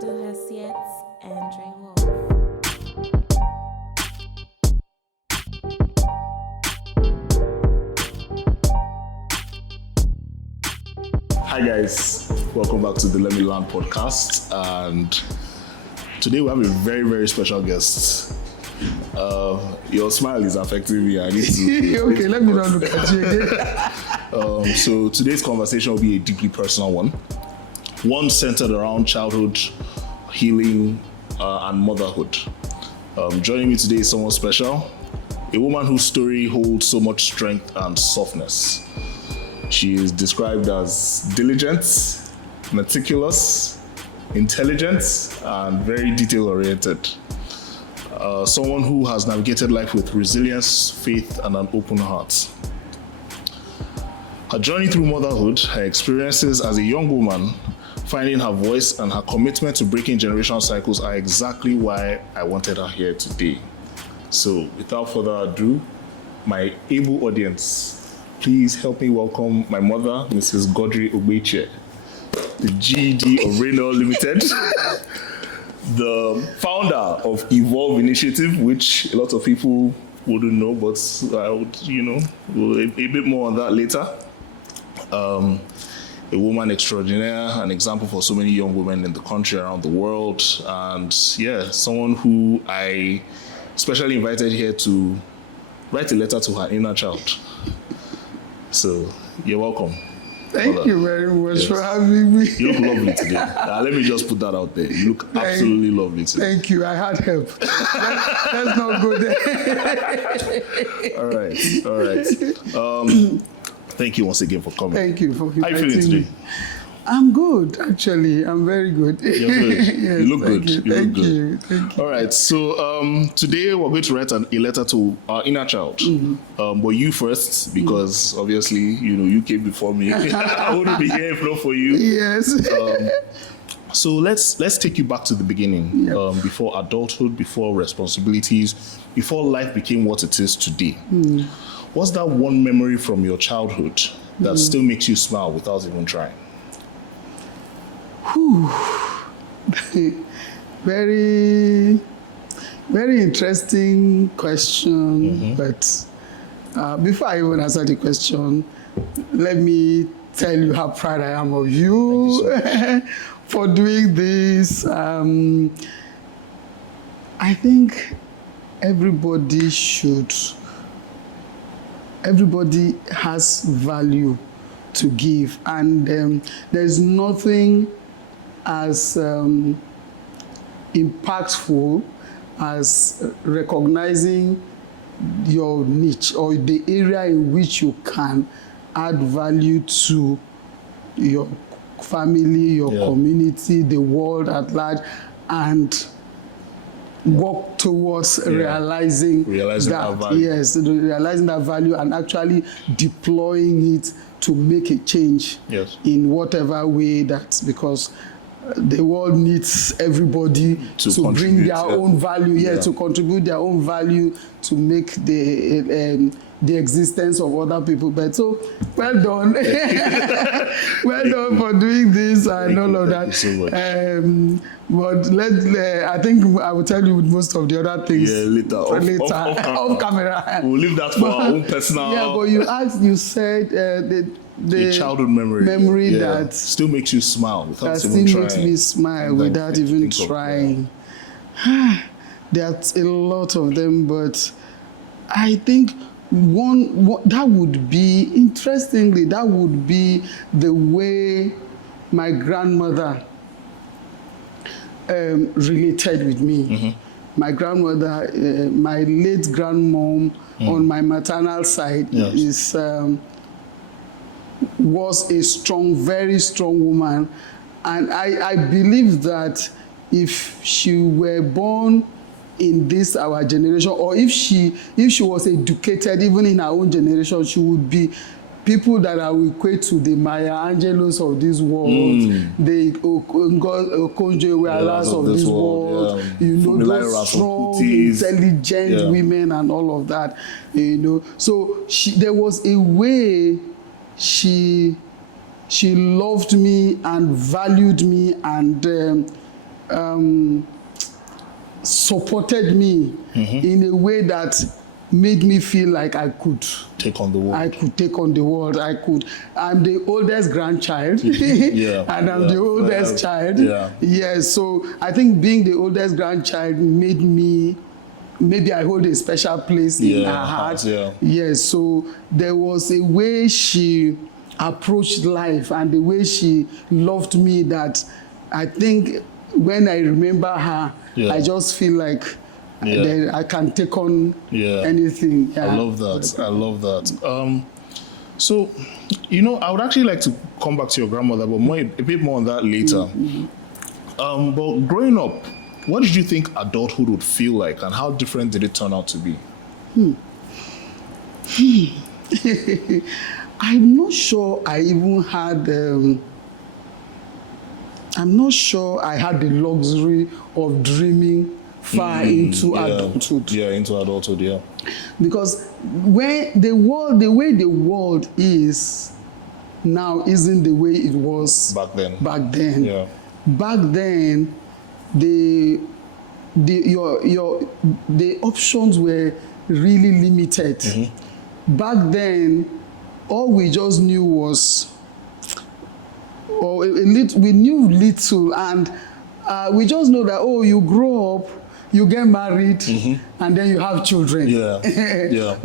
Du hast jetzt Andrew Wolf. Hi guys, welcome back to the Let Me Learn podcast, and today we have a very, very special guest. Your smile is affecting me. I need to. Okay, let me not look at you again. So today's conversation will be a deeply personal one centered around childhood, healing, and motherhood. Joining me today is someone special, a woman whose story holds so much strength and softness. She is described as diligent, meticulous, intelligent, and very detail-oriented. Someone who has navigated life with resilience, faith, and an open heart. Her journey through motherhood, her experiences as a young woman, finding her voice, and her commitment to breaking generational cycles are exactly why I wanted her here today. So, without further ado, my able audience, please help me welcome my mother, Mrs. Godrey Ogbechie, the GD of Reynolds Limited, the founder of Evolve Initiative, which a lot of people wouldn't know, but I would, a bit more on that later. A woman extraordinaire, an example for so many young women in the country, around the world, and someone who I specially invited here to write a letter to her inner child. So, you're welcome. Thank you very much for having me. You look lovely today. Let me just put that out there. You look absolutely lovely today. Thank you. I had help. Let's not go there. All right. Thank you once again for coming. Thank you for inviting How are you feeling today? I'm good, actually. I'm very good. You're good. Yes, you look good. Thank you. Thank you. All right. So today we're going to write a letter to our inner child. Mm-hmm. But you first, because obviously, you came before me. I wouldn't be here if not for you. Yes. So let's take you back to the beginning. Yep. Before adulthood, before responsibilities, before life became what it is today. What's that one memory from your childhood that still makes you smile without even trying? Very, very interesting question. But before I even answer the question, let me tell you how proud I am of you, so for doing this. I think everybody has value to give, and there's nothing as impactful as recognizing your niche or the area in which you can add value to your family, your community, the world at large, and work towards realizing that value. Yes, realizing that value and actually deploying it to make a change in whatever way that, because the world needs everybody to bring their own value, to contribute their own value to make the existence of other people. But so, well done. Well done for doing this and all of that. Thank you so much. But I think I will tell you most of the other things later. Off camera. We'll leave that for our own personal. Yeah, but you said the childhood memory that still makes you smile without even trying. That still makes me smile without even trying. There's a lot of them, but I think one that would be, interestingly, that would be the way my grandmother related with me. My grandmother, my late grandmom on my maternal side was a very strong woman, and I believe that if she were born in this our generation, or if she was educated even in her own generation, she would be people that I will equate to the Maya Angelos of this world, the Okonjo-Iwealas of this world, those strong, intelligent women and all of that, So there was a way she loved me and valued me, and supported me in a way that made me feel like I could take on the world. I could take on the world. I'm the oldest grandchild, Yeah, and I'm the oldest child. Yeah. Yes, so I think being the oldest grandchild made me, maybe I hold a special place in her heart. Yeah. Yes, so there was a way she approached life and the way she loved me that I think when I remember her, I just feel like then I can take on anything. Yeah. I love that. I love that. So, you know, I would actually like to come back to your grandmother, but a bit more on that later. But growing up, what did you think adulthood would feel like, and how different did it turn out to be? I'm not sure I even had. I'm not sure I had the luxury of dreaming far into adulthood. Yeah, into adulthood, yeah. Because when the way the world is now isn't the way it was back then. Yeah. Back then, the options were really limited. Back then, all we just knew was, we knew little, and we just know that, oh, you grow up, you get married, and then you have children. Yeah.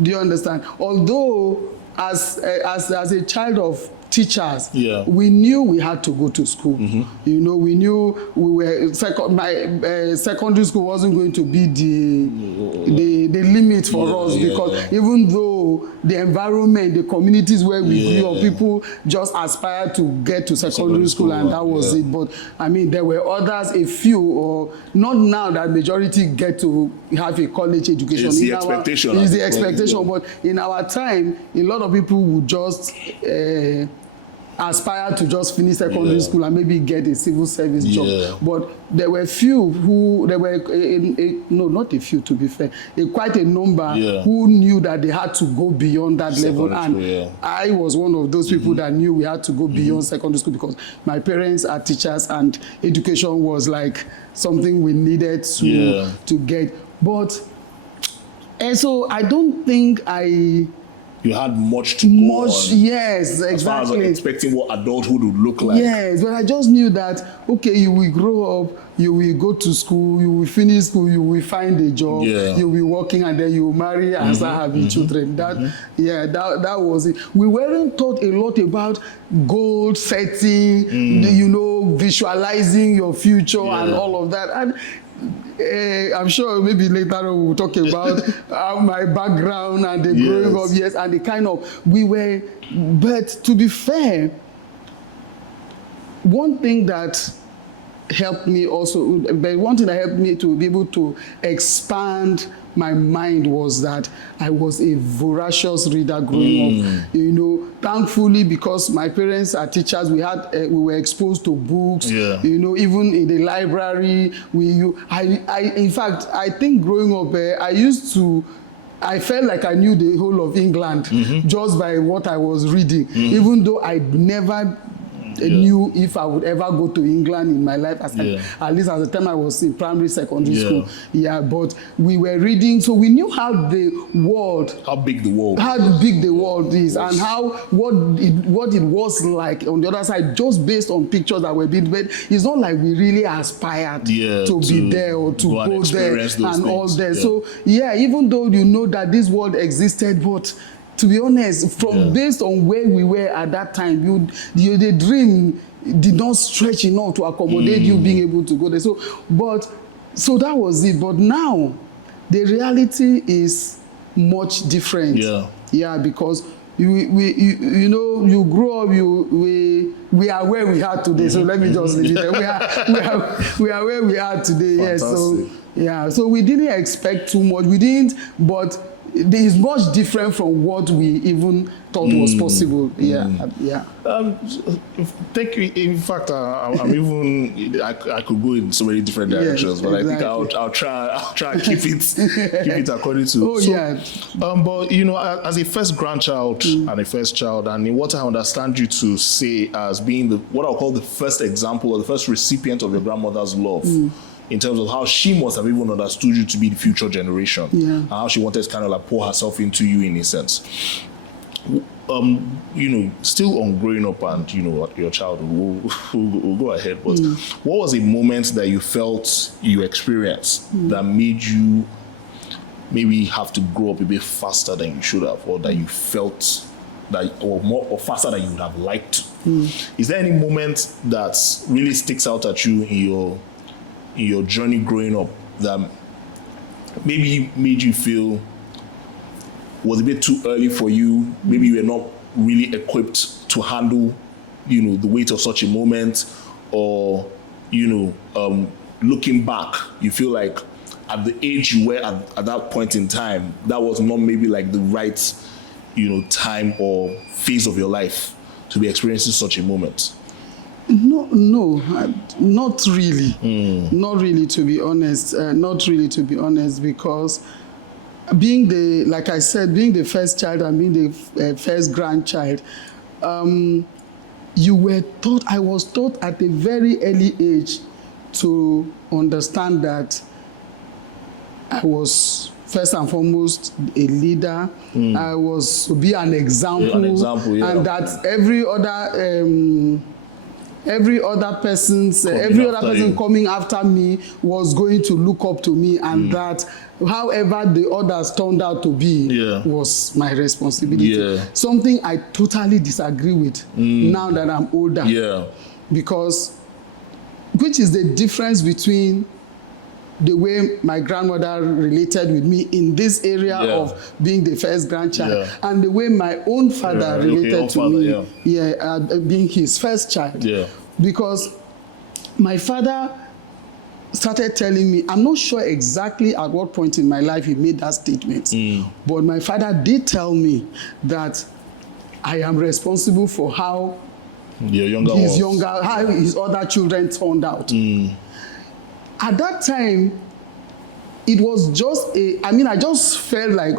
Do you understand? Although, as a child of teachers, we knew we had to go to school. You know, we knew my secondary school wasn't going to be the limit for us, because even though the environment, the communities where we grew up, people just aspired to get to secondary school, and that was it. But I mean, there were others, a few, or not now that majority get to have a college education. It's the expectation. It's the expectation, but in our time, a lot of people would just aspire to just finish secondary school and maybe get a civil service job. But there were few who, there were, no, not a few, to be fair, quite a number who knew that they had to go beyond that level. And I was one of those people that knew we had to go beyond secondary school, because my parents are teachers and education was like something we needed to get. But, and so I don't think you had much to go on. Yes, exactly. As far as expecting what adulthood would look like. Yes, but I just knew that, okay, you will grow up, you will go to school, you will finish school, you will find a job, you will be working, and then you will marry and start having children. That was it. We weren't taught a lot about goal setting, you know, visualizing your future and all of that. And I'm sure maybe later on we'll talk about my background and the growing up, and the kind of, but to be fair, one thing that helped me also, but one thing that helped me to be able to expand my mind was that I was a voracious reader growing up. You know, thankfully, because my parents are teachers, we were exposed to books. You know, even in the library, in fact, I think growing up, I felt like I knew the whole of England just by what I was reading, even though I never knew if I would ever go to England in my life, at least at the time I was in primary, secondary school. But we were reading, so we knew how big the world is, and what it was like on the other side, just based on pictures that were being made. It's not like we really aspired to be there or to go there and all that. So even though you know that this world existed, but to be honest, based on where we were at that time, the dream did not stretch enough to accommodate you being able to go there. So that was it. But now, the reality is much different. Because you know, you grow up, we are where we are today. So let me just leave it there. We are where we are today. Fantastic. So we didn't expect too much. We didn't, but it is much different from what we even thought was possible. In fact, I'm even I could go in so many different directions, but exactly. I think I'll try and keep it according to. But you know, as a first grandchild and a first child, and in what I understand you to say as being what I'll call the first example or the first recipient of your grandmother's love. In terms of how she must have even understood you to be the future generation, and how she wanted to kind of like pour herself into you in a sense. You know, still on growing up and, you know, your childhood, we'll go ahead, but what was a moment that you felt you experienced that made you maybe have to grow up a bit faster than you should have, or that you felt that, or faster than you would have liked? Is there any moment that really sticks out at you in your journey growing up that maybe made you feel was a bit too early for you? Maybe you were not really equipped to handle, you know, the weight of such a moment, or, you know, looking back, you feel like at the age you were at that point in time, that was not maybe like the right, you know, time or phase of your life to be experiencing such a moment? No, not really. Not really, to be honest. Not really, to be honest, because being like I said, being the first child and being the first grandchild, I was taught at a very early age to understand that I was first and foremost a leader. I was to be an example, and that every other person coming after me was going to look up to me, and that however the others turned out to be was my responsibility. Something I totally disagree with now that I'm older. Because which is the difference between the way my grandmother related with me in this area of being the first grandchild and the way my own father related to me, being his first child. Because my father started telling me, I'm not sure exactly at what point in my life he made that statement, but my father did tell me that I am responsible for how how his other children turned out. At that time, it was just I just felt like,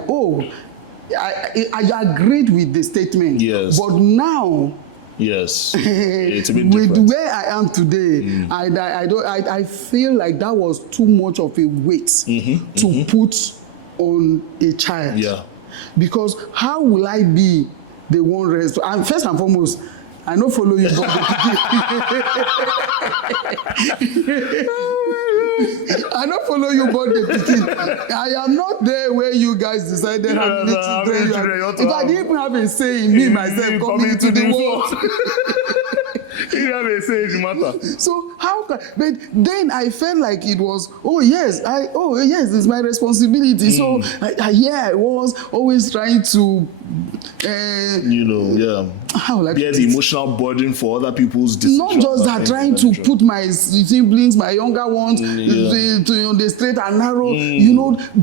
I agreed with the statement. But now, it's a bit with different. where I am today, I feel like that was too much of a weight to put on a child. Because how will I be the one and first and foremost, I don't follow you, but I don't follow you, but the pikin. I am not there where you guys decided how many children. If I didn't even have a say in me myself coming into the world. You have a say in the matter. So how can? But then I felt like it was. Yes, it's my responsibility. So I was always trying to. How like bear the emotional burden for other people's decisions. Not just that, trying to put my siblings, my younger ones, on the straight and narrow.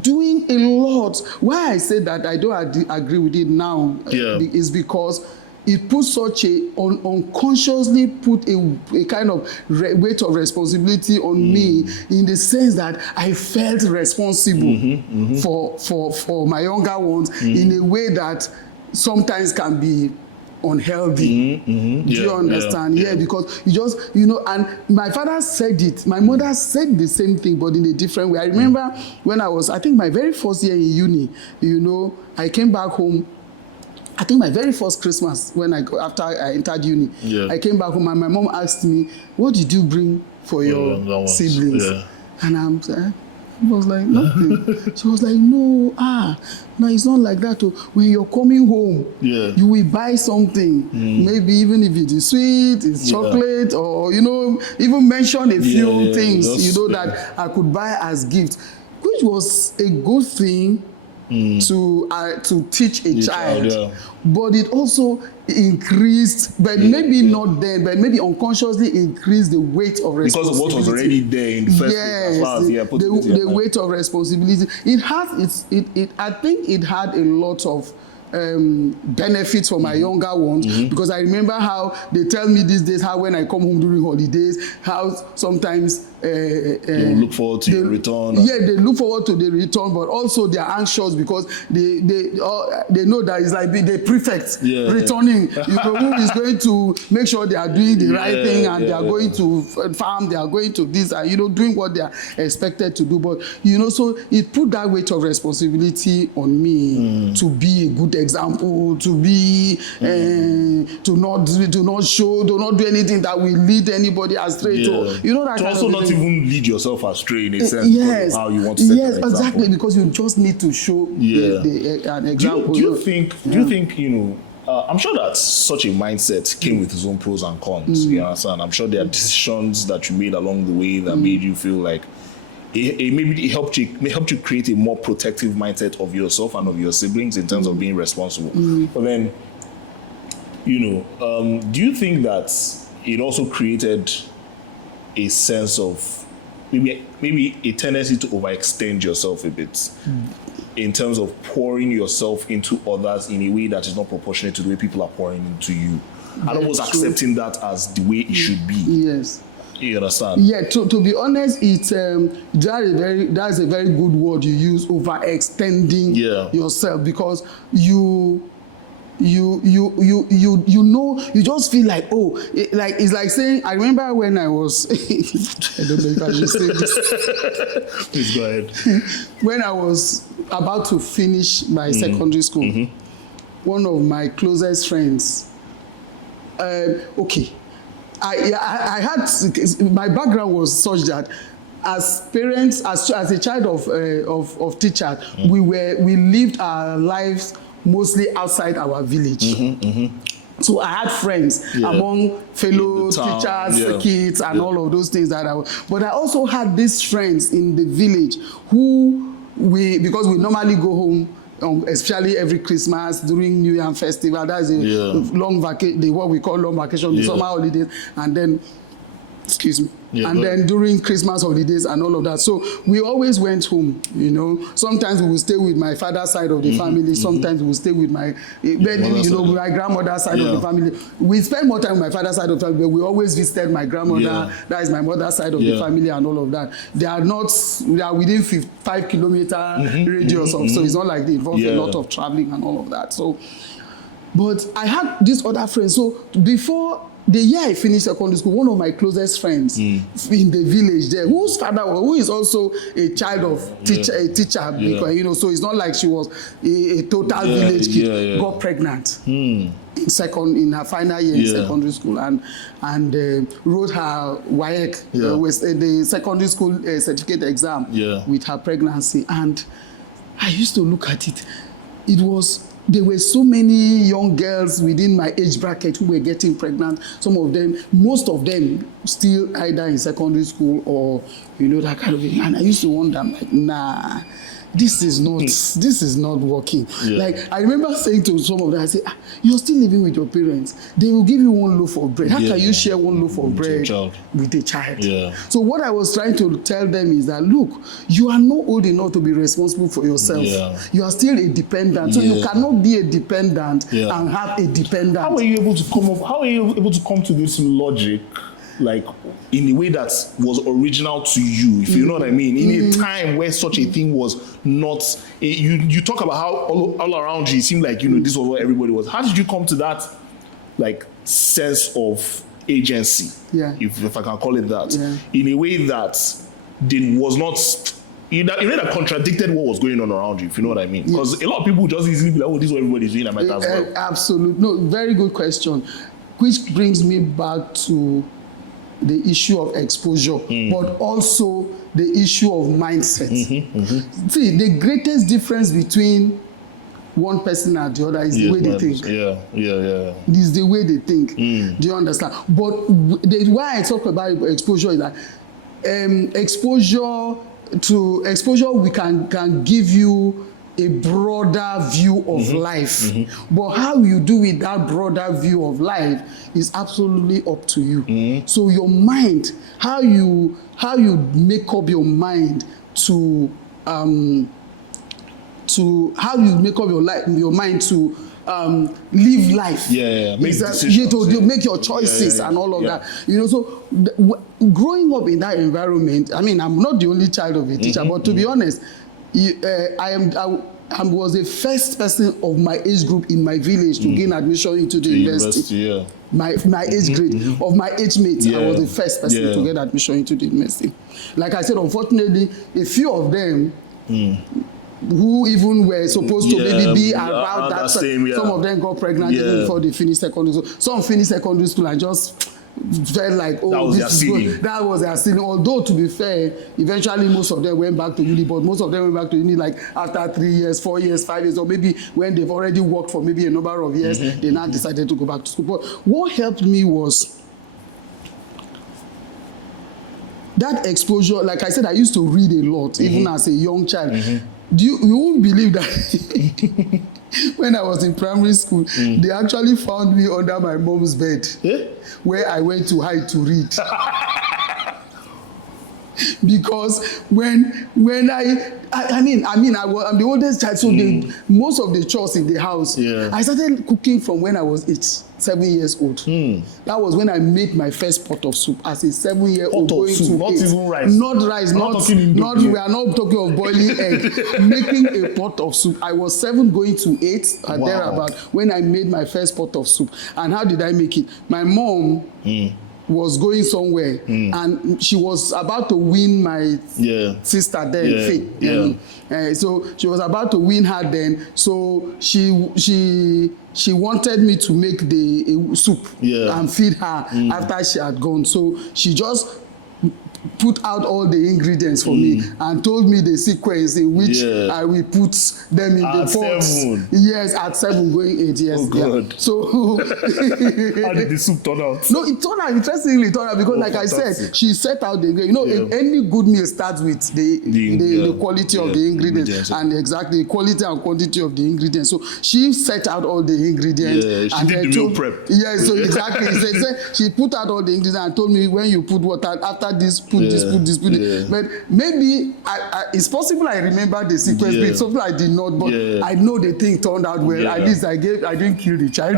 Doing a lot. Why I say that I don't agree with it now is because it puts such unconsciously put a kind of weight of responsibility on me, in the sense that I felt responsible for my younger ones in a way that sometimes can be unhealthy. Do you understand? Because you just, and my father said it. My mother said the same thing, but in a different way. I remember when I think my very first year in uni, I came back home. I think my very first Christmas after I entered uni, I came back home and my mom asked me, "What did you bring for your siblings?" And I was like, "Nothing." She was like, "No, it's not like that. When you're coming home, you will buy something. Maybe even if it is sweet, it's chocolate, or even mention a few things that I could buy as gifts," which was a good thing. to teach a child. Yeah. But it also increased, but maybe not then, but maybe unconsciously increased the weight of responsibility. Because of what was already there in the first place, as far as the weight of responsibility. It has I think it had a lot of benefits for my younger ones, because I remember how they tell me these days how when I come home during holidays, how sometimes they look forward to your return. Yeah, they look forward to the return, but also they are anxious because they know that it's like the prefect returning. You know, who is going to make sure they are doing the right thing, and they are going to farm, they are going to this, and doing what they are expected to do. But so it put that weight of responsibility on me to be a good example, to be to not do anything that will lead anybody astray. To that to kind also of not even lead yourself astray in a sense. Yes, of how you want to set an example. Exactly, because you just need to show an example. Do you think I'm sure that such a mindset came with its own pros and cons. You understand? I'm sure there are decisions that you made along the way that made you feel like it helped you create a more protective mindset of yourself and of your siblings in terms of being responsible. But then, do you think that it also created a sense of maybe a tendency to overextend yourself a bit in terms of pouring yourself into others in a way that is not proportionate to the way people are pouring into you, and almost accepting that as the way it should be? Yes. You understand? Yeah, to be honest, it's that's a very good word you use, overextending yourself, because you just feel like, it's like saying, I remember when I was I don't know if I should say this. Please go ahead. When I was about to finish my secondary school, one of my closest friends, I had, my background was such that as parents, as a child of teachers, we lived our lives mostly outside our village. So I had friends among fellow teachers, kids, and all of those things but I also had these friends in the village who because we normally go home, especially every Christmas, during New Year festival. That's a long vacation, what we call long vacation, the summer holidays, and then then during Christmas holidays and all of that. So we always went home, Sometimes we would stay with my father's side of the family. Sometimes we would stay with my my grandmother's side of the family. We spent more time with my father's side of the family, but we always visited my grandmother. That is my mother's side of the family and all of that. They are within 5-kilometer radius so it's not like they involve a lot of traveling and all of that. So, but I had these other friends. So before the year I finished secondary school, one of my closest friends in the village there, whose father who is also a child of a teacher, because so it's not like she was a total village kid, got pregnant in her final year in secondary school, and wrote her WAEC, the secondary school certificate exam with her pregnancy. And I used to look at it. There were so many young girls within my age bracket who were getting pregnant. Most of them still either in secondary school or, that kind of thing. And I used to wonder, I'm like, nah, this is not working. Like, I remember saying to some of them, I said, you're still living with your parents. They will give you one loaf of bread. How can you share one loaf of bread with a child? So what I was trying to tell them is that, look, you are not old enough to be responsible for yourself. You are still a dependent. So you cannot be a dependent and have a dependent. How are you able to come to this logic, like, in a way that was original to you, if you know what I mean, in a time where such a thing was not, you talk about how all around you it seemed like, this was what everybody was. How did you come to that, like, sense of agency, if I can call it that, in a way that was not, in a way that contradicted what was going on around you, if you know what I mean? Because a lot of people just easily be like, this is what everybody's doing, I might as well. Absolutely. No, very good question, which brings me back to the issue of exposure, but also the issue of mindset. See, the greatest difference between one person and the other is the way they think. This is the way they think. Do you understand? But the why I talk about exposure is that exposure we can give you a broader view of life. But how you do with that broader view of life is absolutely up to you. So your mind, how you make up your mind to how you make up your mind to live life. Make decisions. To make your choices and all of that. You know, so growing up in that environment, I mean, I'm not the only child of a teacher, but to be honest, I was the first person of my age group in my village to gain admission into the university. My age grade, of my age mates, I was the first person to get admission into the university. Like I said, unfortunately, a few of them who even were supposed to maybe be around that same, some of them got pregnant even before they finished secondary school. Some finished secondary school and just felt like, oh, that was their ceiling. Although, to be fair, eventually most of them went back to uni, but most of them went back to uni like after 3 years, 4 years, 5 years, or maybe when they've already worked for maybe a number of years, they now decided to go back to school. But what helped me was that exposure. Like I said, I used to read a lot, even as a young child. You won't believe that when I was in primary school, they actually found me under my mom's bed where I went to hide to read. Because when I'm the oldest child, so most of the chores in the house, I started cooking from when I was 7 years old. That was when I made my first pot of soup as a 7-year-old going to not 8. Even rice. Not rice, we are not talking of boiling egg. Making a pot of soup. I was 7 going to 8 and thereabout when I made my first pot of soup. And how did I make it? My mom was going somewhere and she was about to win my sister then, Faith. So she was about to win her then. So she wanted me to make the soup and feed her after she had gone. So she just put out all the ingredients for me and told me the sequence in which I will put them in the pots. Yes, at 7 going 8 years. Oh God. So how did the soup turn out? No, it turned out, interestingly it turned out, because like fantastic. I said, she set out the ingredients. You know, any good meal starts with the quality of the ingredients and exactly the quality and quantity of the ingredients. So she set out all the ingredients. She did the meal prep. Yes, so exactly. She put out all the ingredients and told me, when you put water, after this, put this. But maybe it's possible I remember the sequence, but it's possible I did not. But I know the thing turned out well. At least I didn't kill the child.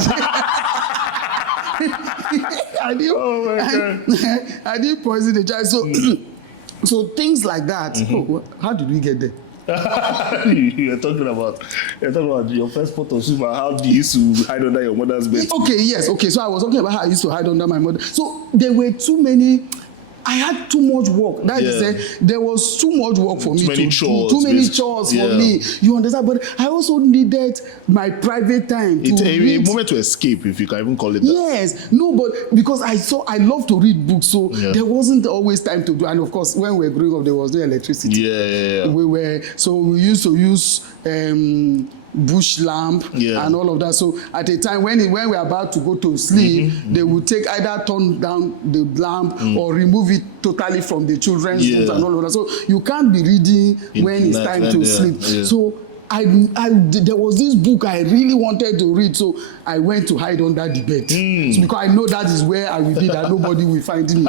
I didn't poison the child. So things like that. Oh, how did we get there? You're talking about your first pot of soup and how you used to hide under your mother's bed. Okay. So I was talking about how I used to hide under my mother. So there were too many. I had too much work. That is, there was too much work for me to do. Too many chores for me. You understand? But I also needed my private time to read. A moment to escape, if you can even call it that. Yes. No, but because I love to read books, so there wasn't always time to do. And of course, when we were growing up, there was no electricity. We used to use bush lamp and all of that. So at a time when we were about to go to sleep, they would either turn down the lamp or remove it totally from the children's rooms and all of that. So you can't be reading when it's time to sleep. So there was this book I really wanted to read, so I went to hide under the bed. So because I know that is where I will be, that nobody will find me.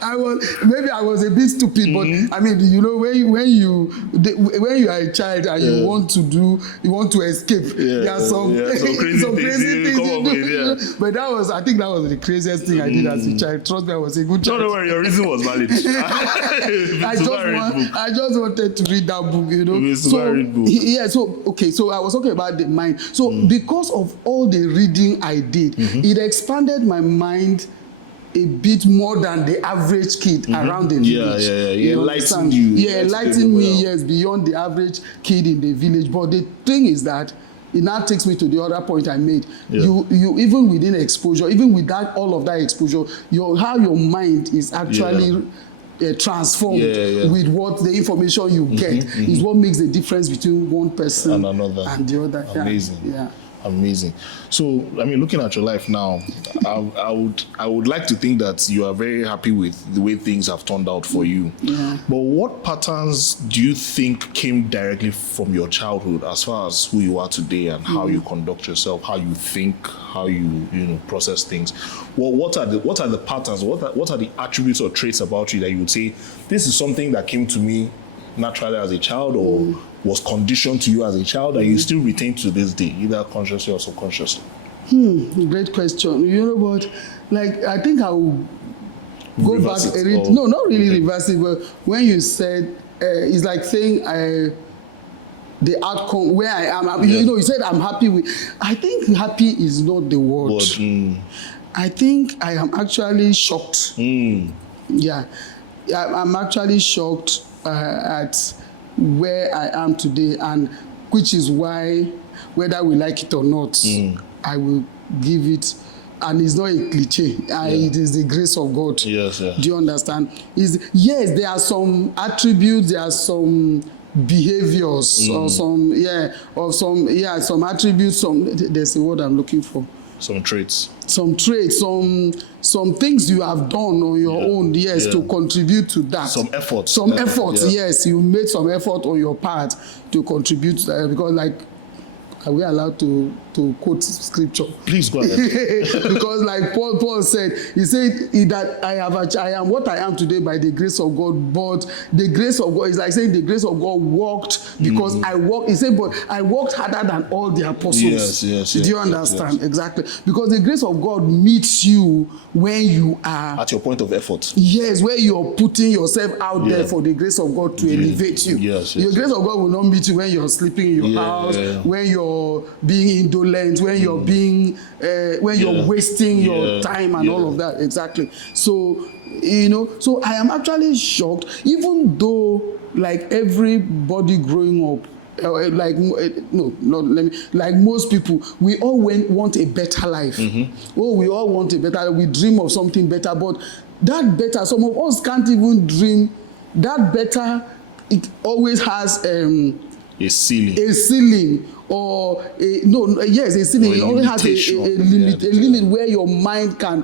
I was a bit stupid, but I mean, you know, when you are a child and you want to escape, there are some crazy things you do. But I think that was the craziest thing I did as a child. Trust me, I was a good child. Don't worry, your reason was valid. I just wanted to read that book, you know. So I was talking about the mind. So because of all the reading I did, it expanded my mind a bit more than the average kid around the village. It enlightened you. Yeah, enlightened me, yes, beyond the average kid in the village. But the thing is that it now takes me to the other point I made. You even within exposure, even without all of that exposure, how your mind is actually transformed with what the information you get is what makes the difference between one person and the other. Amazing. Amazing. So, I mean, looking at your life now, I would like to think that you are very happy with the way things have turned out for you. Yeah. But what patterns do you think came directly from your childhood, as far as who you are today and how you conduct yourself, how you think, how you process things? Well, what are the patterns? What are the attributes or traits about you that you would say this is something that came to me naturally as a child, or was conditioned to you as a child, and you still retain to this day, either consciously or subconsciously? Great question. You know what? Like, I think I will go Reverse back. it, No, not really reverse it. But when you said, it's like saying the outcome where I am. Yeah. You know, you said I'm happy with. I think happy is not the word. I think I am actually shocked. Yeah, I'm actually shocked at where I am today, and which is why, whether we like it or not, I will give it. And it's not a cliche. It is the grace of God. Yes, yeah. Do you understand? Yes, there are some attributes, there are some behaviors, or some attributes. There's a word I'm looking for. Some traits, some things you have done on your own, to contribute to that. Some efforts. Yes, you made some effort on your part to contribute to that, because, like, are we allowed to quote scripture? Please go ahead. Because, like Paul said, he said that I am what I am today by the grace of God. But the grace of God is like saying the grace of God worked because I worked. He said, but I worked harder than all the apostles. Yes. Do you understand? Yes. Exactly. Because the grace of God meets you when you are at your point of effort. Yes, where you're putting yourself out there for the grace of God to elevate you. Yes. Your grace of God will not meet you when you're sleeping in your house, when you're being indolent, when you're being when you're wasting your time and all of that. Exactly. So, you know, so I am actually shocked, even though, like, everybody growing up, like most people, we all want a better life. We all want a better life. We dream of something better, but that better, some of us can't even dream that better. It always has a ceiling, or a ceiling. It always has a limit where your mind can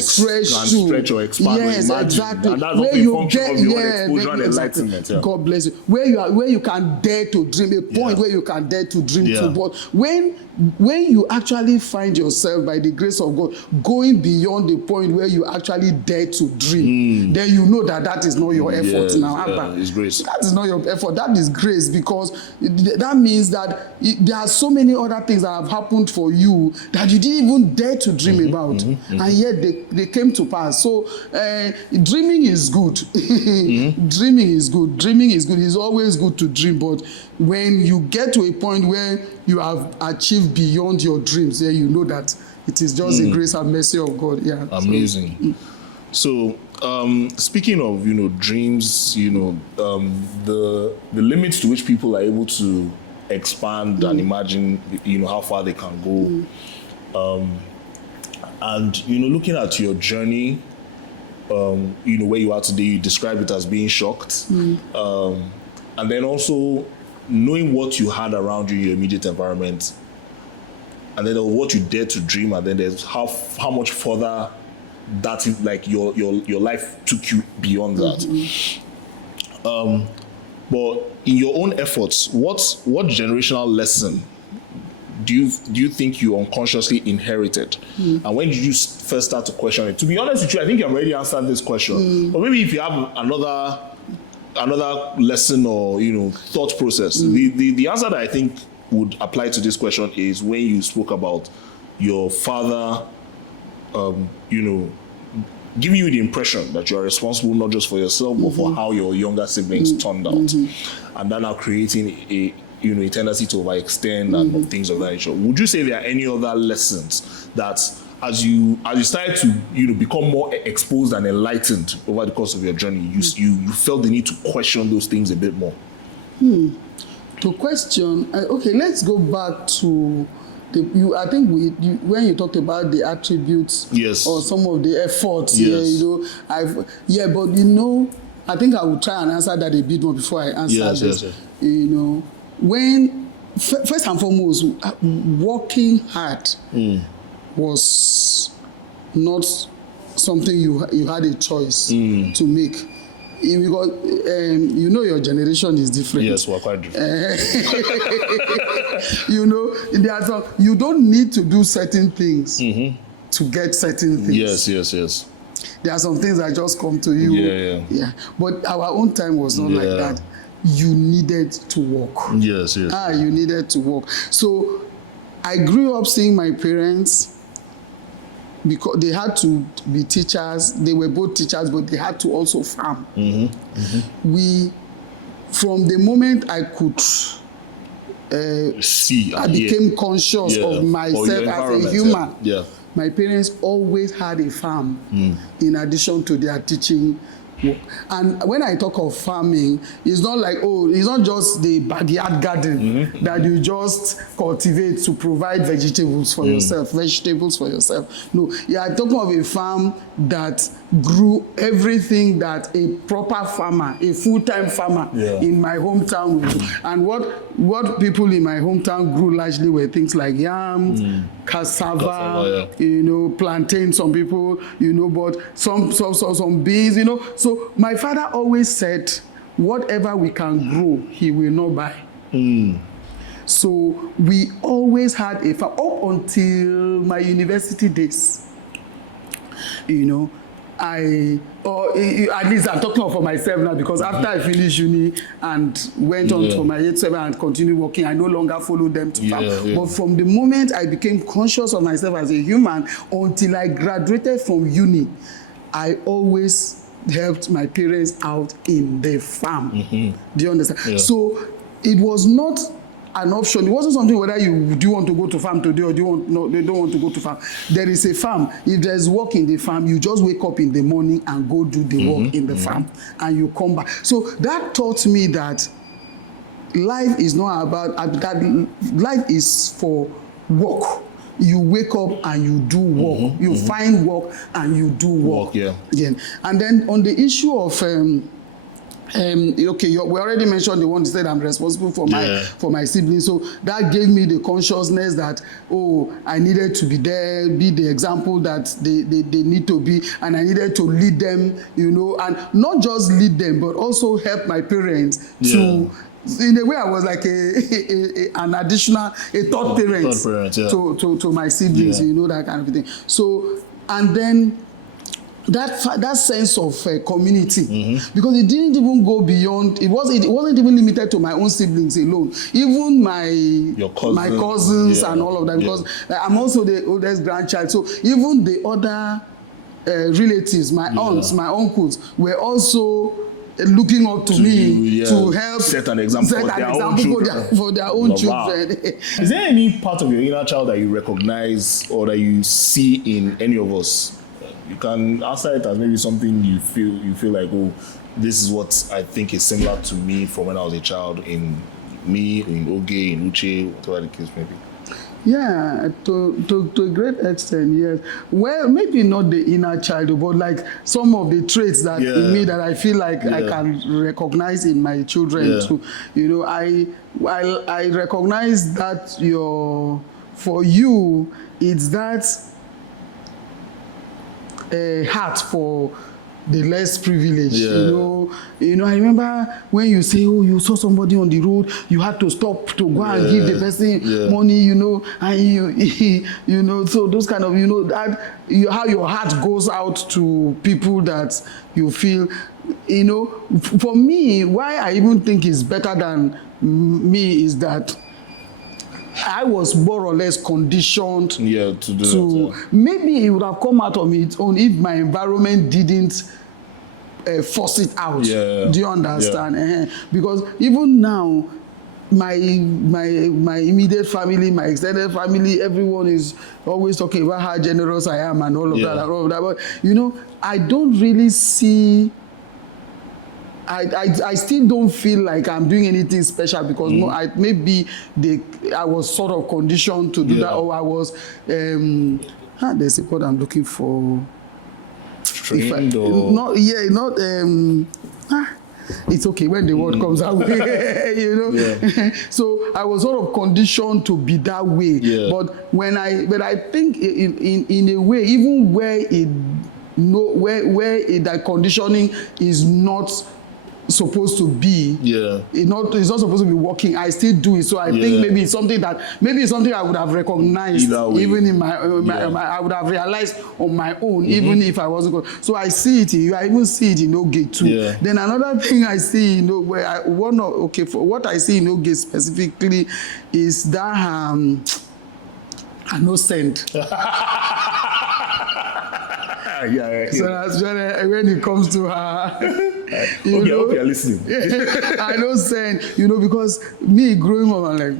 stretch or expand. Yes, exactly. And that's where you get exposure and enlightenment. Yeah. God bless you. Where you can dare to dream, a point where you can dare to dream to. But when you actually find yourself, by the grace of God, going beyond the point where you actually dare to dream, then you know that is not your effort now. It's grace. That is not your effort. That is grace, because that means that there are so many other things that have happened for you that you didn't even dare to dream about, and yet they came to pass. So dreaming is good. Dreaming is good. Dreaming is good. It's always good to dream, but when you get to a point where you have achieved beyond your dreams, then you know that it is just the grace and mercy of God. Yeah. Amazing. So speaking of, dreams, the limits to which people are able to expand and imagine, how far they can go. And, looking at your journey, where you are today, you describe it as being shocked. And then also knowing what you had around you in your immediate environment, and then what you dared to dream, and then there's how much further that is, like, your life took you beyond that. But in your own efforts, what generational lesson do you think you unconsciously inherited? And when did you first start to question it? To be honest with you, I think you've already answered this question. But maybe if you have another lesson or thought process, the answer that I think would apply to this question is when you spoke about your father, giving you the impression that you are responsible not just for yourself but for how your younger siblings turned out, and that now creating a tendency to overextend and things of that nature. Would you say there are any other lessons that, as you started to become more exposed and enlightened over the course of your journey, you felt the need to question those things a bit more? To question, okay, let's go back to I think when you talked about the attributes, or some of the efforts, but I think I will try and answer that a bit more before I answer this. When first and foremost, working hard was not something you had a choice to make. Because you know your generation is different. Yes, we're quite different. You know, you don't need to do certain things to get certain things. Yes. There are some things that just come to you. Yeah. But our own time was not like that. You needed to work. Yes. You needed to work. So I grew up seeing my parents, because they had to be teachers. They were both teachers, but they had to also farm. From the moment I could see, I became conscious of myself as a human. My parents always had a farm in addition to their teaching work. And when I talk of farming, it's not like, it's not just the backyard garden that you just cultivate to provide vegetables for yourself. No, you are talking of a farm that grew everything that a proper farmer, a full-time farmer in my hometown would do. And what people in my hometown grew largely were things like yams, cassava, you know, plantain, some people, you know, but some beans, you know. So my father always said, whatever we can grow, he will not buy. So we always had a farm up until my university days. You know, at least I'm talking for myself now, because after I finished uni and went on for my 8-7 and continued working, I no longer followed them to farm. But from the moment I became conscious of myself as a human until I graduated from uni, I always helped my parents out in the farm. Do you understand? So it was not an option. It wasn't something whether do you want to go to farm today or they don't want to go to farm. There is a farm. If there's work in the farm, you just wake up in the morning and go do the work in the farm, and you come back. So that taught me that life is not about that. Life is for work. You wake up and you do work. You find work and you do work. Again. And then on the issue of we already mentioned the one that said I'm responsible for my siblings. So that gave me the consciousness that, I needed to be there, be the example that they need to be, and I needed to lead them, you know, and not just lead them, but also help my parents to. In a way, I was like an additional, third parent to my siblings, you know, that kind of thing. So, and then that sense of community, because it didn't even go beyond. It wasn't even limited to my own siblings alone. Even my cousins and all of that, because I'm also the oldest grandchild. So even the other relatives, my aunts, my uncles, were also looking up to me to help set an example for their own children. Is there any part of your inner child that you recognize or that you see in any of us? You can answer it as maybe something you feel like, this is what I think is similar to me from when I was a child, in me, in Oge, in Uche, whatever the case may be. Yeah, to a great extent, yes. Well, maybe not the inner child, but like some of the traits that in me that I feel like I can recognize in my children too. You know, I recognize that for you, it's that heart for the less privileged. You know, I remember when you say, you saw somebody on the road, you had to stop to go and give the person money, you know, and you know, so those kind of, you know, that how your heart goes out to people that you feel, you know. For me, why I even think it's better than me is that I was more or less conditioned to do that. Maybe it would have come out on its own if my environment didn't force it out. Do you understand? Because even now, my immediate family, my extended family, everyone is always talking about how generous I am and all of that and all of that. But you know, I don't really see. I still don't feel like I'm doing anything special, because maybe I was sort of conditioned to do that, or I was there's a word I'm looking for. it's okay when the word comes out. Yeah. So I was sort of conditioned to be that way. Yeah. But but I think in a way, even where that conditioning is not supposed to be, it's not supposed to be working, I still do it. So I think maybe it's something I would have recognized even in my I would have realized on my own, even if I wasn't good. So I see it in you. I even see it in Oge too. Then another thing I see, where for what I see in Oge specifically is that innocent. So that's when it comes to her, okay, I'm listening. I know saying, because me growing up, I'm like,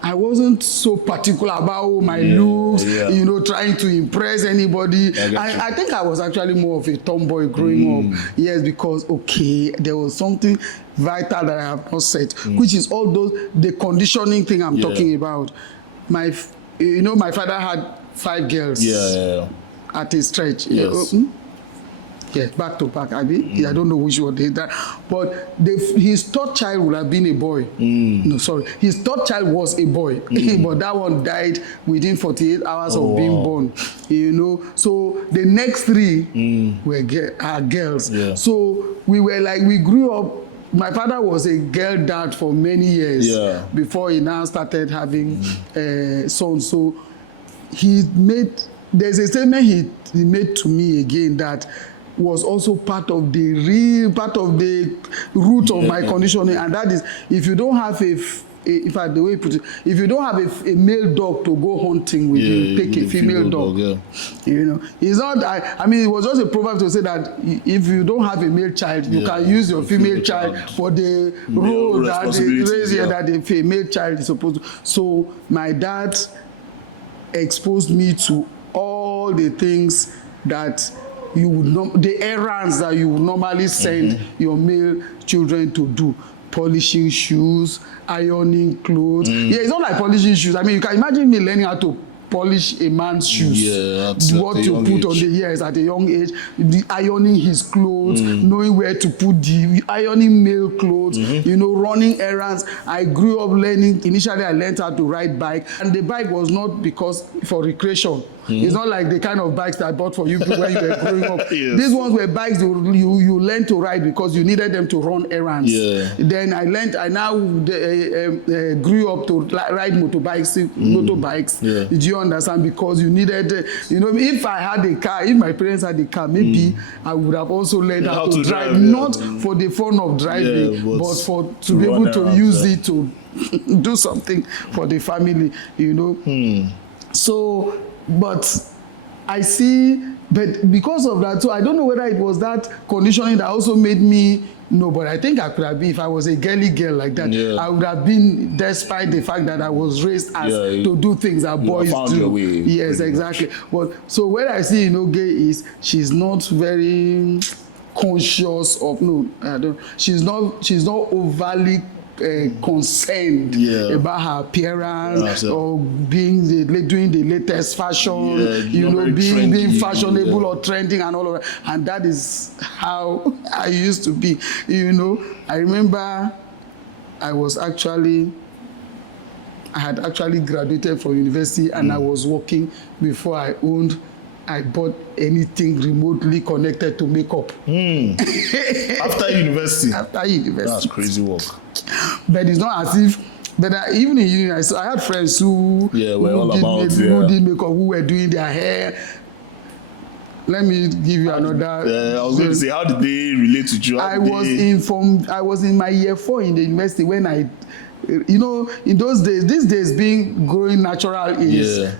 I wasn't so particular about my looks, trying to impress anybody. I think I was actually more of a tomboy growing up. Yes, because there was something vital that I have not said, which is all the conditioning thing I'm talking about. My father had 5 girls. At a stretch. Yes. Back to back. I don't know which one did that. But his third child would have been a boy. No, sorry. His third child was a boy. But that one died within 48 hours of being born. So the next 3 are girls. So we grew up. My father was a girl dad for many years before he now started having sons. So there's a statement he made to me again that was also part of the root of my conditioning, and that is, if you don't have the way you put it, if you don't have a male dog to go hunting with you, take a female dog. It's not. It was just a proverb to say that if you don't have a male child, you can use your female child for the role that the female child is supposed to. So my dad exposed me to all the things that the errands that you would normally send your male children to do. Polishing shoes, ironing clothes. It's not like polishing shoes. You can imagine me learning how to polish a man's shoes. What to put on at a young age. Ironing his clothes, knowing where to put ironing male clothes, running errands. I grew up learning. Initially, I learned how to ride bike, and the bike was not for recreation. It's not like the kind of bikes that I bought for you when you were growing up. These ones were bikes you learned to ride because you needed them to run errands. Then I now grew up to ride motorbikes. Do you understand? Because you needed, if I had a car, if my parents had a car, maybe I would have also learned how to drive, not for the fun of driving, but to be able to use it to do something for the family, So, but I see, but because of that, so I don't know whether it was that conditioning that also made me but I think I could have been, if I was a girly girl like that, I would have been, despite the fact that I was raised as to do things that boys do. Yes, exactly. But so what I see in Oge is she's not very conscious of she's not overly concerned about her appearance or doing the latest fashion, being fashionable or trending and all of that. And that is how I used to be. I remember I had actually graduated from university and I was working before I bought anything remotely connected to makeup. After university? After university. That's crazy work. But it's not as if, even in uni, I had friends who did makeup, who were doing their hair. Let me give you another. I was going to say, how did they relate to you? I was in my year 4 in the university when in those days, these days growing natural is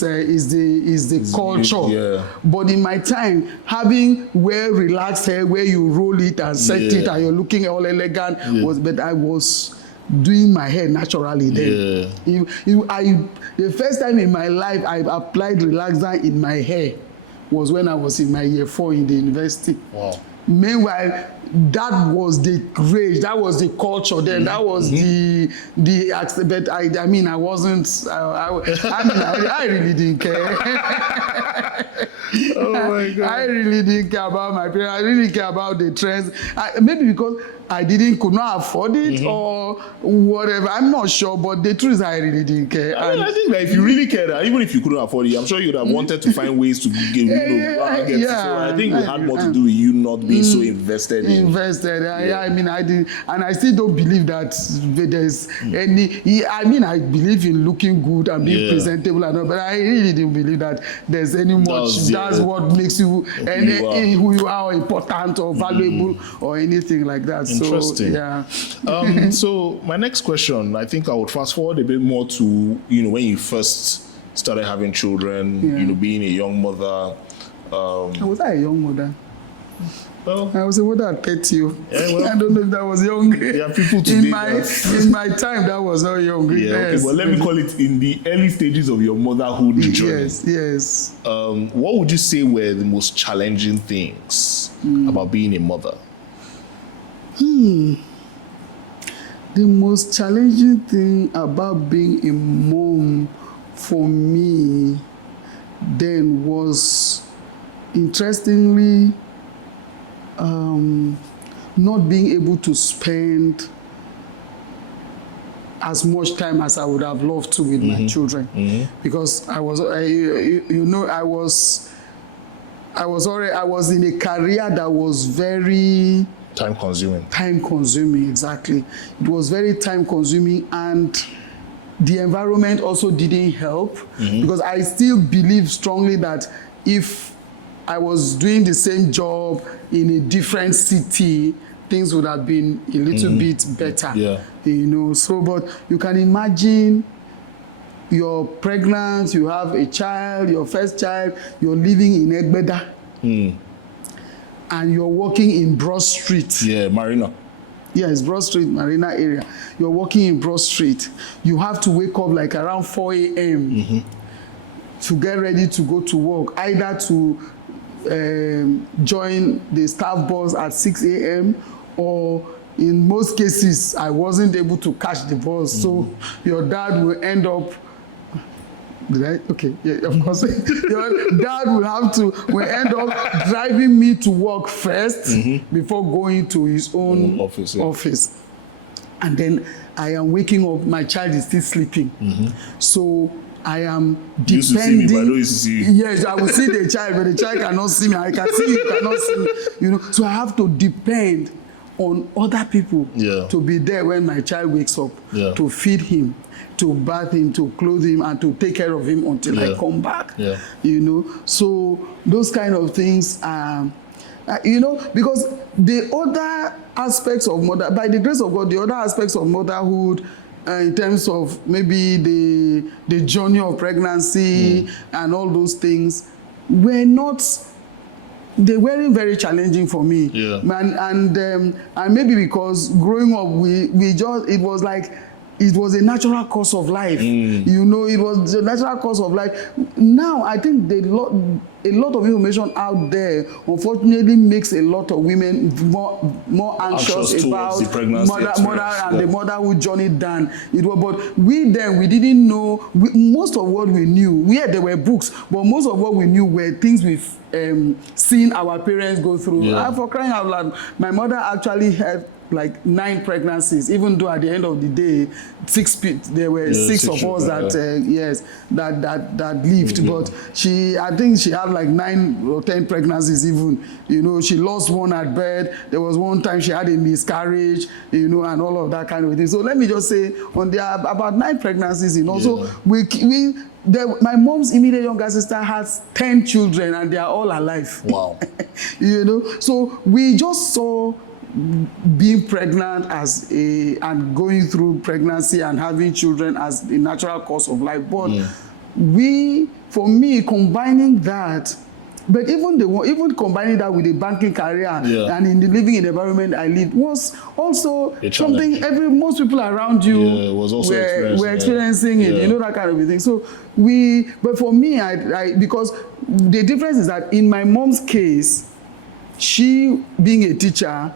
the culture. But in my time, having relaxed hair where you roll it and set it and you're looking all elegant but I was doing my hair naturally then. The first time in my life I applied relaxer in my hair was when I was in my year 4 in the university. Wow. Meanwhile, that was the rage, that was the culture then, that was but I wasn't, I really didn't care. Oh my God. I really didn't care about my parents. I really care about the trends. Maybe because I could not afford it or whatever. I'm not sure, but the truth is I really didn't care. I think that if you really cared, even if you couldn't afford it, I'm sure you'd have wanted to find ways to get So I think it had more to do with you not being so invested. I mean, I did, and I still don't believe that there's any. I mean, I believe in looking good and being presentable and all, but I really didn't believe that there's any much. That's what makes you who you are, important or valuable or anything like that. Interesting. So, so my next question, I think I would fast forward a bit more to, when you first started having children, being a young mother. Was I a young mother? Well, I was a mother at 30. Yeah, well, I don't know if that was young. Yeah, people today. In my time, that was not young. Yeah, yes. Okay, but let me call it in the early stages of your motherhood journey. Yes. What would you say were the most challenging things about being a mother? The most challenging thing about being a mom for me then was, interestingly, not being able to spend as much time as I would have loved to with my children, because I was in a career that was very Time consuming, exactly. It was very time consuming, and the environment also didn't help, because I still believe strongly that if I was doing the same job in a different city, things would have been a little bit better. Yeah. So, but you can imagine you're pregnant, you have a child, your first child, you're living in Ebele. And you're working in Broad Street. Yeah, Marina. Yes, Broad Street, Marina area. You're working in Broad Street. You have to wake up like around 4 a.m. To get ready to go to work, either to join the staff bus at 6 a.m. or in most cases, I wasn't able to catch the bus. So your dad will end up Okay, yeah, of course. Your dad will end up driving me to work first before going to his own office. And then I am waking up, my child is still sleeping. So I am depending. You used to see me, but I don't used to see you. Yes, I will see the child, but the child cannot see me. I can see you, cannot see me. So I have to depend on other people to be there when my child wakes up, to feed him, to bath him, to clothe him, and to take care of him until I come back. So those kind of things, because the other aspects of mother, by the grace of God, the other aspects of motherhood, in terms of maybe the journey of pregnancy and all those things, they weren't very challenging for me. And maybe because growing up, it was a natural course of life. It was a natural course of life. Now, I think a lot of information out there, unfortunately, makes a lot of women more anxious about the pregnancy the motherhood journey than it was. But we didn't know. Most of what we knew, there were books, but most of what we knew were things we've seen our parents go through. For crying out loud, my mother actually had like 9 pregnancies, even though at the end of the day, there were 6 of us that lived. But I think she had like 9 or 10 pregnancies even. She lost one at birth. There was one time she had a miscarriage, and all of that kind of thing. So let me just say, about 9 pregnancies, So my mom's immediate younger sister has 10 children, and they are all alive. Wow. So we just saw being pregnant and going through pregnancy and having children as the natural course of life. But for me, combining that, but even combining that with a banking career and in the living environment I lived was also something most people around you were experiencing it, that kind of thing. So but for me, because the difference is that in my mom's case, she being a teacher,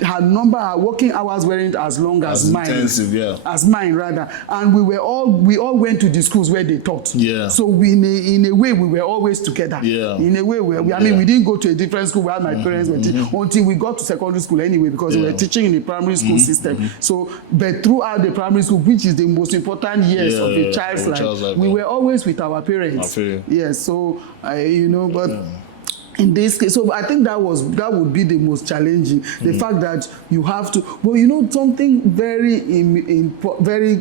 her working hours weren't as long as mine. Intensive, yeah. As mine, rather. And we all went to the schools where they taught. Yeah. So in a way, we were always together. Yeah. In a way, I mean, we didn't go to a different school where my parents were teaching until we got to secondary school anyway, because we were teaching in the primary school system. So, but throughout the primary school, which is the most important years of a child's life, we were always with our parents. Yes. So, but. In this case, so I think that would be the most challenging. The fact that you have to, something very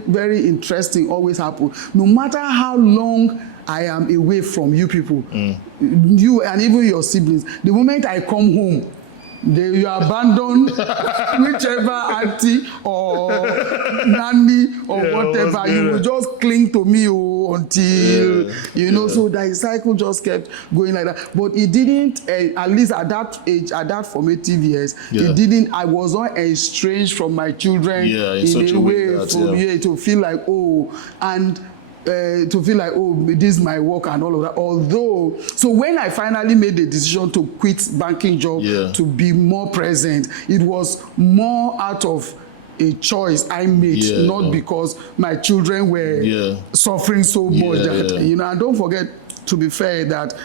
very interesting always happens. No matter how long I am away from you people, you and even your siblings, the moment I come home, you abandon whichever auntie or nanny or whatever. You will just cling to me until So the cycle just kept going like that. But it didn't, at least at that age, at that formative years, it didn't. I was not estranged from my children in a way to feel like this is my work and all of that. Although, so when I finally made the decision to quit banking job to be more present, it was more out of a choice I made, not because my children were suffering so much that, and don't forget, to be fair, that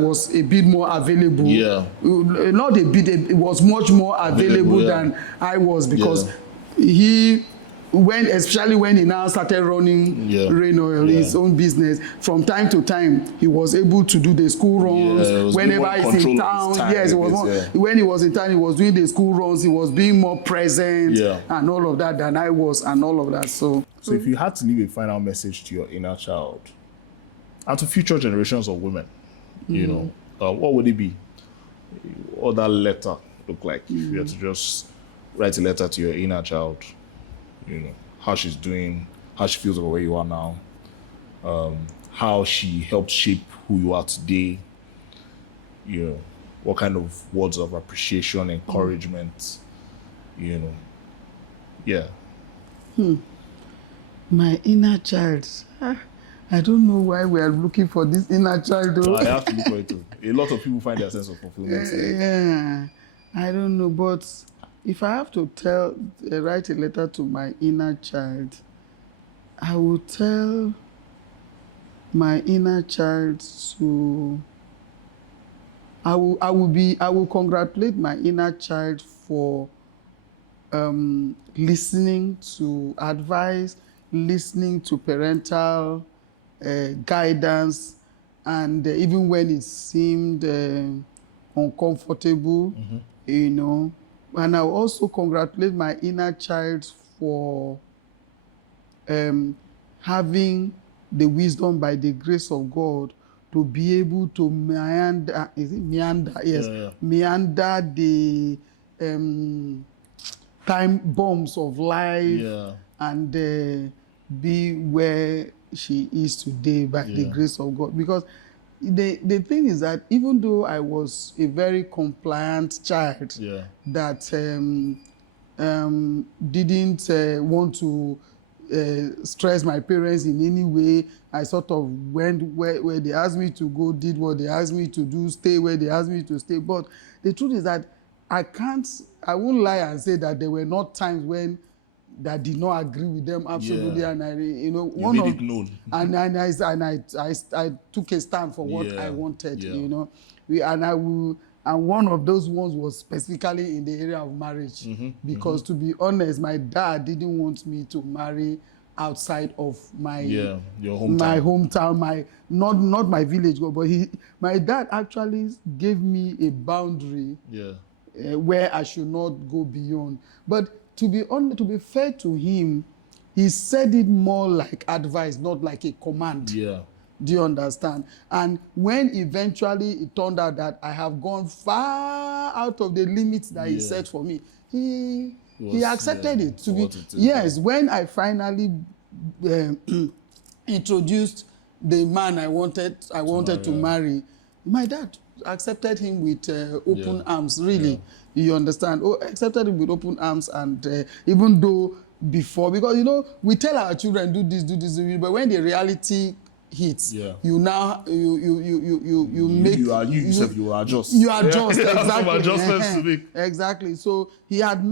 was a bit more available. Not a bit, it was much more available than I was, because especially when he now started running his own business, from time to time he was able to do the school runs whenever he's in town. When he was in town, he was doing the school runs, he was being more present and all of that than I was, and all of that. So if you had to leave a final message to your inner child and to future generations of women, what would it be? What that letter look like? If you had to just write a letter to your inner child, how she's doing, how she feels about where you are now, how she helped shape who you are today, what kind of words of appreciation, encouragement, My inner child. I don't know why we are looking for this inner child, though. I have to look for it too. A lot of people find their sense of fulfillment. I don't know, but if I have to write a letter to my inner child, I will tell my inner child I will congratulate my inner child for listening to advice, listening to parental guidance, and even when it seemed uncomfortable, And I will also congratulate my inner child for having the wisdom, by the grace of God, to be able to meander the time bombs of life and be where she is today by the grace of God. Because the thing is that even though I was a very compliant child that didn't want to stress my parents in any way, I sort of went where they asked me to go, did what they asked me to do, stay where they asked me to stay. But the truth is that I won't lie and say that there were not times when that did not agree with them absolutely, and I, made it known. and I took a stand for what I wanted, and one of those ones was specifically in the area of marriage, because to be honest, my dad didn't want me to marry outside of my your hometown. My hometown, not my village, but my dad actually gave me a boundary where I should not go beyond. But to be fair to him, he said it more like advice, not like a command. Do you understand? And when eventually it turned out that I have gone far out of the limits that he set for me, he accepted it. When I finally introduced the man I wanted to marry, my dad accepted him with open arms, really. You understand? Accepted him with open arms, and even though before, because we tell our children do this, but when the reality hits, Yeah. you now you make you adjust. You adjust, exactly. Some adjustments to make. Exactly. So he had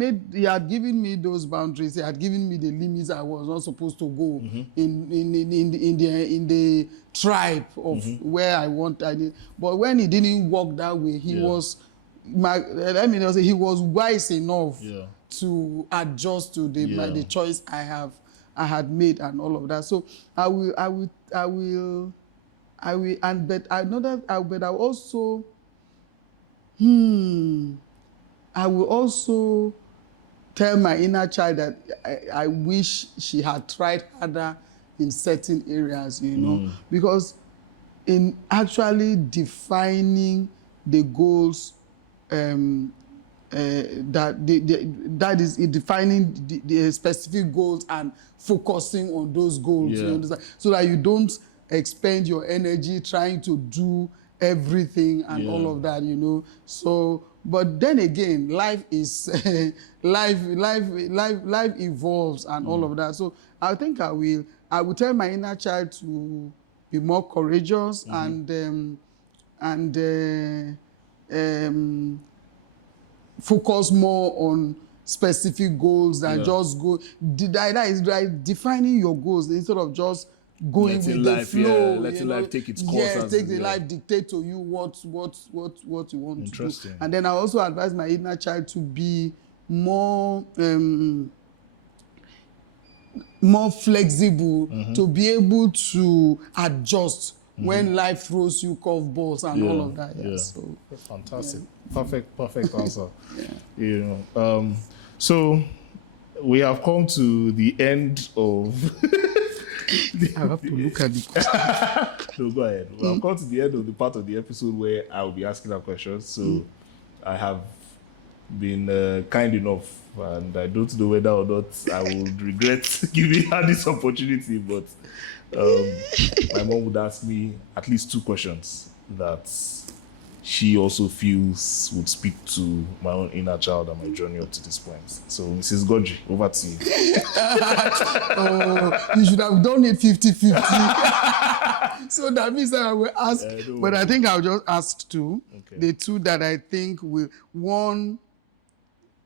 given me those boundaries. He had given me the limits I was not supposed to go in the tribe of where I wanted. But when he didn't work that way, he was let me just say he was wise enough to adjust to the choice I had made and all of that. So I will and but I will also I will also tell my inner child that I wish she had tried harder in certain areas, you know, because in actually defining the goals that is in defining the specific goals and focusing on those goals, you understand? So that you don't expend your energy trying to do everything and all of that, you know. So, but then again, life is life evolves and all of that. So I think I will tell my inner child to be more courageous and focus more on specific goals than just go. That is right, defining your goals instead of just going letting with the flow. Letting life take its course. Yeah, take the life dictate to you what you want to do. And then I also advise my inner child to be more flexible, to be able to adjust when life throws you curveballs and all of that. So fantastic. Perfect answer. You know, so we have come to the end of I have to look at the question. No, go ahead. We have come to the end of the part of the episode where I will be asking that question. So I have been kind enough, and I don't know whether or not I would regret giving her this opportunity, but my mom would ask me at least 2 questions that she also feels would speak to my own inner child and my journey up to this point. So, Mrs. Godrey, over to you. You should have done it 50-50. So that means that I will ask, but I think I'll just ask 2. Okay. The 2 that I think will, one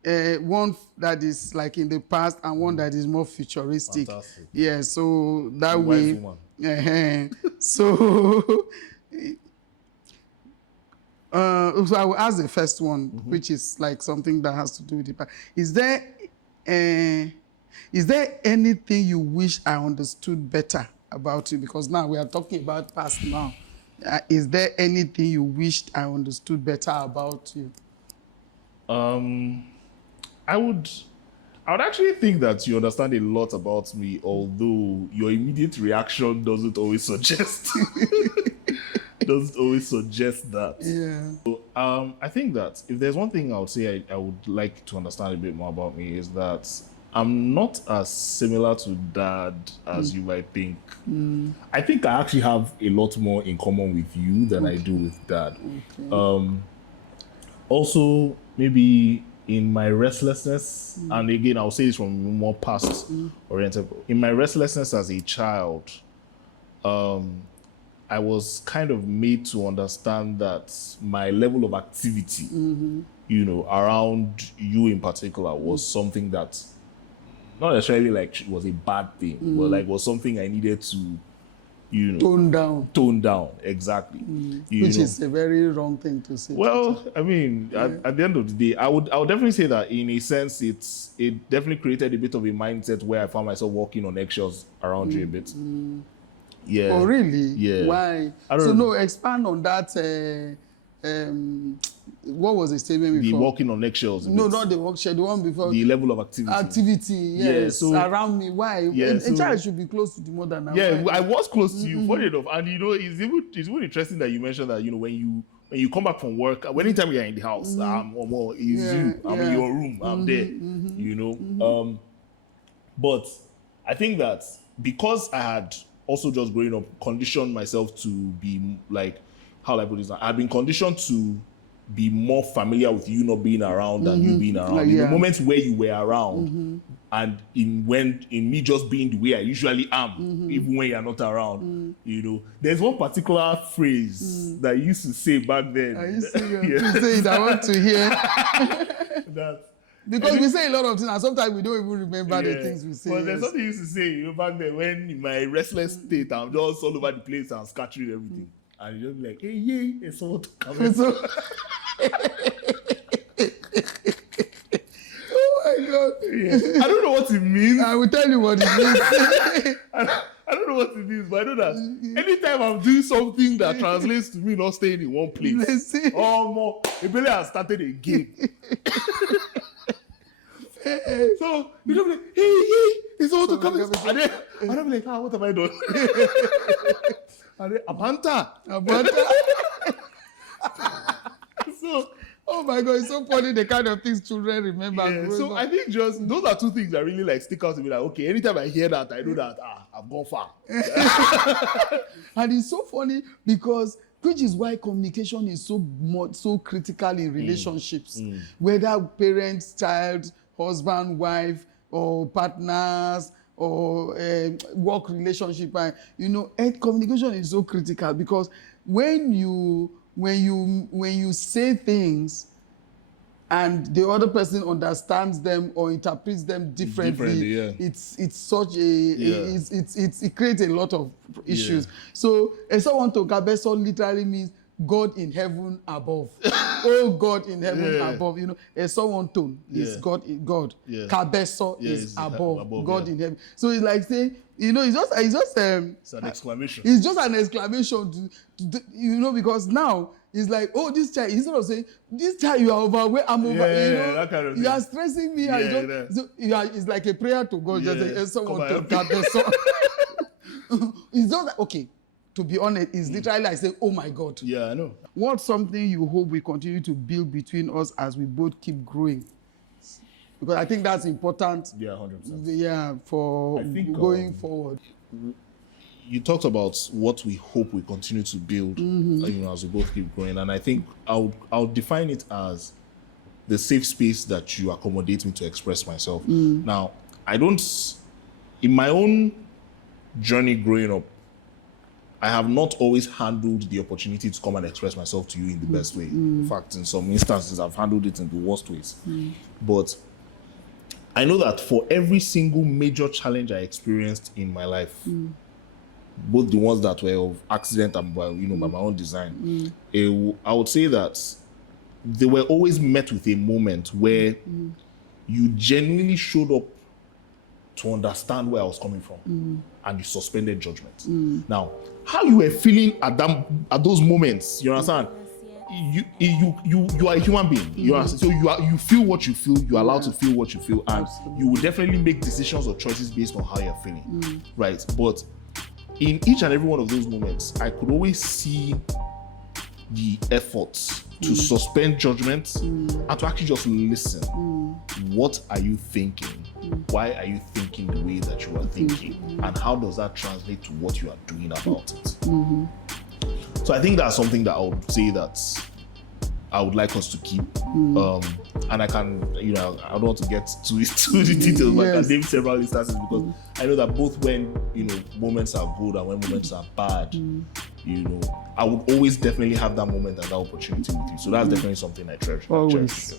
that is like in the past and one that is more futuristic. Fantastic. Yeah, so that way. So so I will ask the first one, which is like something that has to do with the past. Is there anything you wish I understood better about you? Because now we are talking about past now. Is there anything you wished I understood better about you? I would actually think that you understand a lot about me, although your immediate reaction doesn't always suggest that. Yeah. So, I think that if there's one thing I would say I would like to understand a bit more about me is that I'm not as similar to Dad as you might think. I think I actually have a lot more in common with you than I do with Dad. Okay. Also, maybe in my restlessness, and again, I'll say this from more past oriented. In my restlessness as a child, I was kind of made to understand that my level of activity, you know, around you in particular was something that not necessarily like was a bad thing, but like was something I needed to, you know, tone down, exactly. Which is a very wrong thing to say. Well, I mean, at the end of the day, I would definitely say that in a sense, it definitely created a bit of a mindset where I found myself walking on eggshells around you a bit. Yeah. Oh, really? Yeah. Why? So no, expand on that. What was the statement before? The walking on eggshells. No, not the workshop. The one before. The level of activity. Activity, yes. Yeah, so, around me. Why? Yeah, a child should be close to the mother now. Yeah, I was close to you, funny enough. And you know, it's even interesting that you mentioned that, you know, when you come back from work, anytime you're in the house, or more, it's you. I'm in your room. I'm there. You know. But I think that because I had also just growing up conditioned myself to be like, how do I put this now? I've been conditioned to be more familiar with you not being around than you being around. In the moments where you were around, and in me just being the way I usually am, even when you're not around, you know, there's one particular phrase that you used to say back then. Are you serious? You say it, I want to hear. Because we say a lot of things, and sometimes we don't even remember the things we say. But there's something you used to say, you know, back then when in my restless state, I'm just all over the place and scattering everything. And you just be like, hey, yeah, it's all to come. Oh my God. Yeah. I don't know what it means. I will tell you what it means. I don't know what it means, but I know that anytime I'm doing something that translates to me not staying in one place, more, Ebele has started a game. So you don't be like, hey, it's all to come. And then I'm like, what have I done? And then Abanta. So, oh my God, it's so funny the kind of things children remember. Yeah, so I think just those are two things that really like stick out to me. Like, okay, anytime I hear that, I know that I've gone far. And it's so funny because, which is why communication is so critical in relationships, whether parents, child, husband, wife, or partners, or work relationship. And you know, communication is so critical because when you say things and the other person understands them or interprets them differently, it's such it creates a lot of issues. So someone to Kabeso literally means God in heaven above. Oh, God in heaven above. You know, someone tone is God. Kabeso is above. God in heaven. So it's like saying, you know, it's an exclamation. It's just an exclamation to you know, because now it's like, oh, this child, instead of saying, this child, you are overweight, I'm over, you know, that kind of you are stressing me. So it's like a prayer to God. Just say, someone to Kabeso. It's just like, okay. To be honest, it's literally like saying, oh my God. Yeah, I know. What's something you hope we continue to build between us as we both keep growing? Because I think that's important. Yeah, 100%. Yeah, for going forward. You talked about what we hope we continue to build, you know, as we both keep growing. And I think I'll define it as the safe space that you accommodate me to express myself. Now, I don't, in my own journey growing up, I have not always handled the opportunity to come and express myself to you in the best way. In fact, in some instances, I've handled it in the worst ways. But I know that for every single major challenge I experienced in my life, both the ones that were of accident and by my own design, I would say that they were always met with a moment where you genuinely showed up to understand where I was coming from, and you suspended judgment. Now, how you were feeling at those moments, you understand? You are a human being. You feel what you feel. You're allowed to feel what you feel, and you will definitely make decisions or choices based on how you're feeling, right? But in each and every one of those moments, I could always see the efforts to suspend judgment and to actually just listen. What are you thinking? Why are you thinking the way that you are thinking? And how does that translate to what you are doing about it? So I think that's something that I would say that I would like us to keep. And I can, I don't want to get too the details, but I can name several instances because I know that both when, moments are good and when moments are bad, I would always definitely have that moment and that opportunity with you. So that's definitely something I cherish. Always.